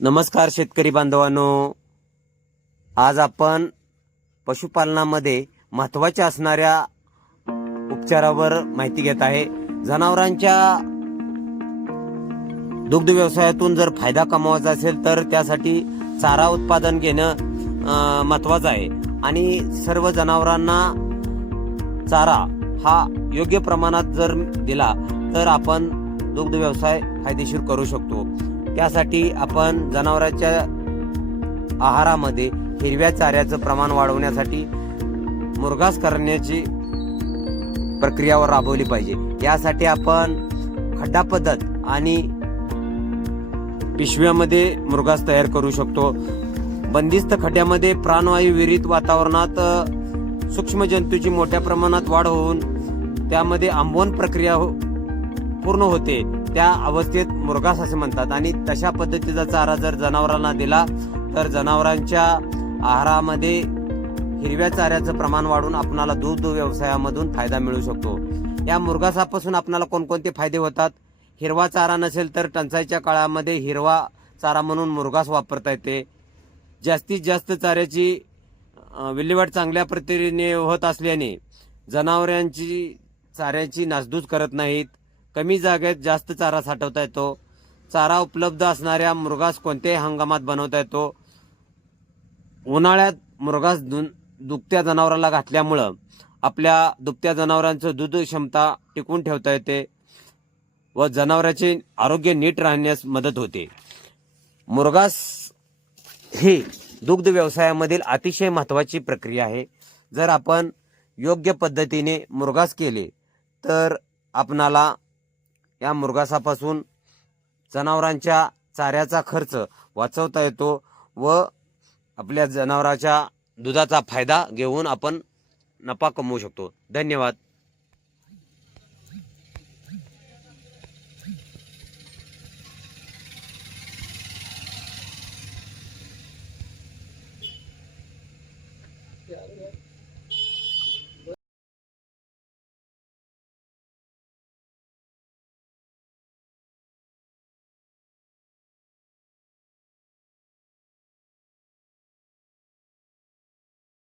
नमस्कार शेतकरी बांधवांनो. आज आपण पशुपालनामध्ये महत्त्वाच्या असणाऱ्या उपचारावर माहिती घेत आहे. जनावरांच्या दुग्ध व्यवसायातून जर फायदा कमवायचा असेल तर त्यासाठी चारा उत्पादन घेणं महत्त्वाचं आहे. आणि सर्व जनावरांना चारा हा योग्य प्रमाणात जर दिला तर आपण दुग्ध व्यवसाय फायदेशीर करू शकतो. त्यासाठी आपण जनावरांच्या आहारामध्ये हिरव्या चाऱ्याचं प्रमाण वाढवण्यासाठी मुरघास करण्याची प्रक्रियावर राबवली पाहिजे. यासाठी आपण खड्डा पद्धत आणि पिशव्यामध्ये मुरघास तयार करू शकतो. बंदिस्त खड्ड्यामध्ये प्राणवायू विरित वातावरणात सूक्ष्मजंतूची सूक्ष्म जंतूची मोठ्या प्रमाणात वाढ होऊन त्यामध्ये आंबवण प्रक्रिया हो- पूर्ण होते. त्या अवस्थेत मुरघास असे म्हणतात. आणि तशा पद्धतीचा चारा जर जनावरांना दिला तर जनावरांच्या आहारामध्ये हिरव्या चाऱ्याचं प्रमाण वाढून आपणाला दूध व्यवसायामधून फायदा मिळू शकतो. या मुरघासापासून आपणाला कोणकोणते फायदे होतात? हिरवा चारा नसेल तर टंचाईच्या काळामध्ये हिरवा चारा म्हणून मुरघास वापरता येते. जास्तीत जास्त चाऱ्याची विल्हेवाट चांगल्या पद्धतीने होत असल्याने जनावरांची चाऱ्याची नासधूस करत नाहीत. कमी जागेत जास्त चारा साठवता येतो. चारा उपलब्ध असणाऱ्या मृगास कोणत्याही हंगामात बनवता येतो. उन्हाळ्यात मृगास दुन दुभत्या जनावराला घातल्यामुळं आपल्या दुभत्या जनावरांचं दूध क्षमता टिकून ठेवता येते व जनावरांचे आरोग्य नीट राहण्यास मदत होते. मुरगास ही दुग्ध व्यवसायामधील अतिशय महत्त्वाची प्रक्रिया आहे. जर आपण योग्य पद्धतीने मुरगास केले तर आपणाला या मुरघासापासून जनावरांच्या चाऱ्याचा खर्च वाचवता येतो व आपल्या जनावराच्या दुधाचा फायदा घेऊन आपण नफा कमवू शकतो धन्यवाद Yeah, yeah.